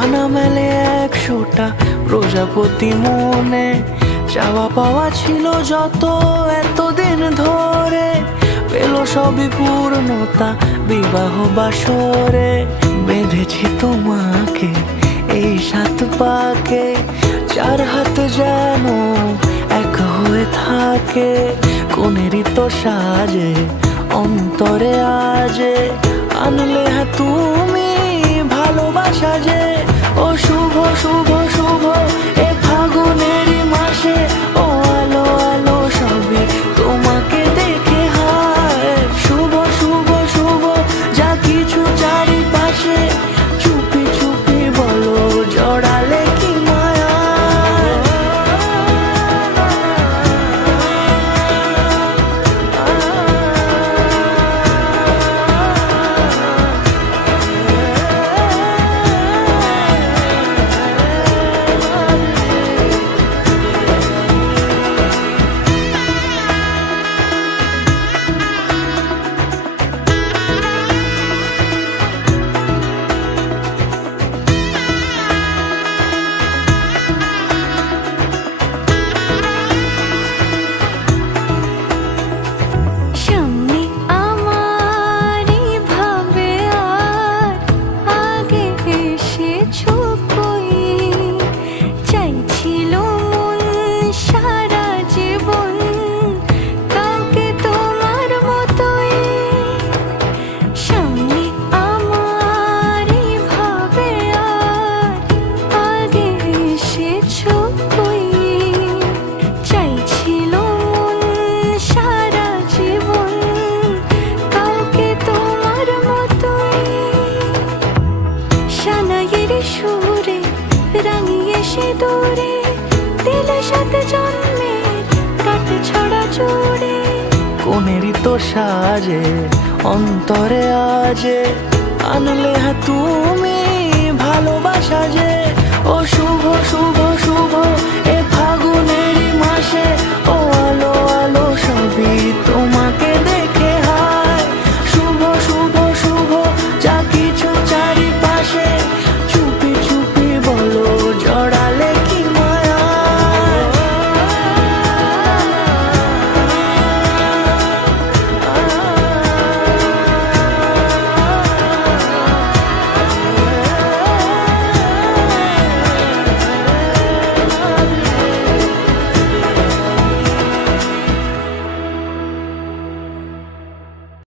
ডানা মেলে 100টা প্রজাপতি মনে, চাওয়া পাওয়া ছিল যত এতদিন ধরে, পেল সবই পূর্ণতা বিবাহ বাসরে। বেঁধেছি তোমাকে এই 7 পাকে, 4 হাত যেন এক হয়ে থাকে। কোনেরই তো সাজে অন্তরে আজে, আনলে হ্যাঁ তুমি ভালোবাসা যে। ও শুভ শুভ শুভ এ ফাগুনেরই মাসে, ও আলো আলো সবই তোমাকে দেখে হায়। শুভ শুভ শুভ যা কিছু চারিপাশে, চুপি চুপি বলো জড়ালে কি মায়া। সুরে রাঙিয়ে সে দূরে দিলে 7 জন্মের কাট ছড়া জোড়ে। কোনেরই তো সাজে অন্তরে আজে, আনলে হ্যাঁ তুমি ভালোবাসা